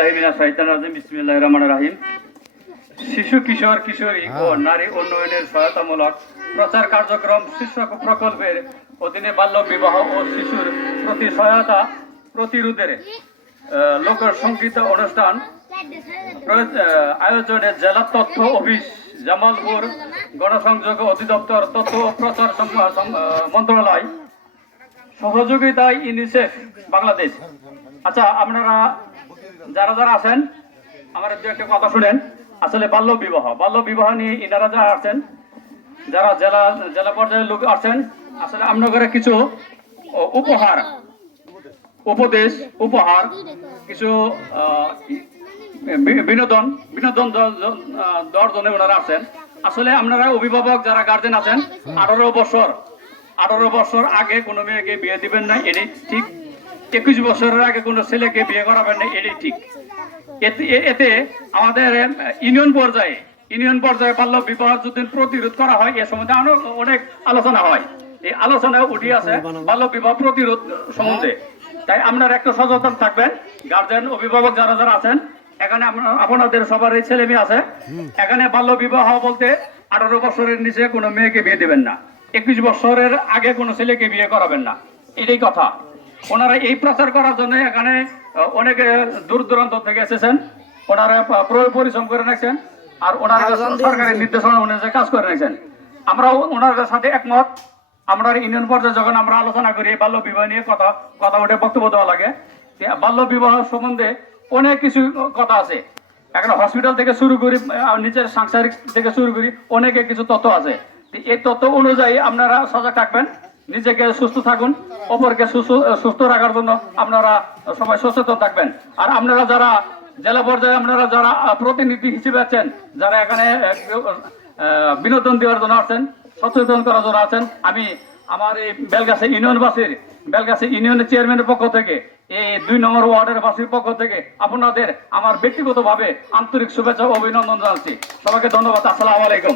রাজিম রহিম শিশু কিশোর কিশোরী ও নারী উন্নয়নের সহায়তামূলক প্রচার কার্যক্রম শীর্ষক প্রকল্পের অধীনে বাল্য বিবাহ ও শিশুর প্রতি সহায়তা প্রতিরোধের লোক সংগীত অনুষ্ঠান আয়োজনে জেলা তথ্য অফিস জামালপুর গণসংযোগ অধিদপ্তর তথ্য ও প্রচার মন্ত্রণালয়। সহযোগিতায় ইউনিসেফ বাংলাদেশ। আচ্ছা আপনারা যারা যারা আছেন আমার দু একটা কথা শুনেন। আসলে বাল্য বিবাহ বাল্য বিবাহ নিয়ে ইনারা যারা আছেন যারা জেলা জেলা পর্যায়ের লোক আছেন আসলে আপনাদের কিছু উপহার উপদেশ উপহার কিছু বিনোদন বিনোদন দ- দ- আহ, দেওয়ার জন্য ওনারা আছেন। আসলে আপনারা অভিভাবক যারা গার্জেন আছেন আঠারো বছর আঠারো বছর আগে কোনো মেয়েকে বিয়ে দিবেন না এটাই ঠিক একুশ বছরের আগে কোনো ছেলেকে বিয়ে করাবেন না, এটাই ঠিক। এতে আমাদের ইউনিয়ন পর্যায়ে ইউনিয়ন পর্যায়ে বাল্য বিবাহ যদি প্রতিরোধ করা হয়, এ সম্বন্ধে অনেক আলোচনা হয়। এই আলোচনায় উঠে আছে বাল্য বিবাহ প্রতিরোধ সম্বন্ধে। তাই আপনারা একটু সচেতন থাকবেন। গার্জেন, অভিভাবক যারা যারা আছেন, এখানে আপনাদের সবারই ছেলে মেয়ে আছে। এখানে বাল্য বিবাহ বলতে আঠারো বছরের নিচে কোনো মেয়েকে বিয়ে দেবেন না। একুশ বছরের আগে কোনো ছেলেকে বিয়ে করাবেন না। এটাই কথা। ওনারা এই প্রচার করার জন্য এখানে অনেকে দূর দূরান্ত থেকে এসেছেন। ওনারা পরিশ্রম করে রাখছেন আর ওনারা সরকারের নির্দেশনা অনুযায়ী কাজ করে রাখছেন আমরাও ওনার সাথে একমত। আমরা ইউনিয়ন পর্যায়ে যখন আমরা আলোচনা করি বাল্য বিবাহ নিয়ে কথা কথা উঠে বক্তব্য দেওয়া লাগে বাল্য বিবাহ সম্বন্ধে অনেক কিছু কথা আছে। এখন হসপিটাল থেকে শুরু করি নিজের সাংসারিক থেকে শুরু করি অনেকে কিছু তথ্য আছে। এই তথ্য অনুযায়ী আপনারা সজাগ থাকবেন। নিজেকে সুস্থ থাকুন, অপরকে সুস্থ রাখার জন্য আপনারা সবাই সচেতন থাকবেন। আর আপনারা যারা জেলা পর্যায়ে আপনারা যারা প্রতিনিধি হিসেবে আছেন, যারা এখানে বিনোদন দেওয়ার জন্য আছেন, সচেতন করার জন্য আছেন, আমি আমার এই বেলগাছি ইউনিয়নবাসীর, বেলগাছি ইউনিয়নের চেয়ারম্যানের পক্ষ থেকে, এই দুই নম্বর ওয়ার্ডের বাসীর পক্ষ থেকে আপনাদের আমার ব্যক্তিগতভাবে আন্তরিক শুভেচ্ছা ও অভিনন্দন জানাচ্ছি। সবাইকে ধন্যবাদ। আসসালামু আলাইকুম।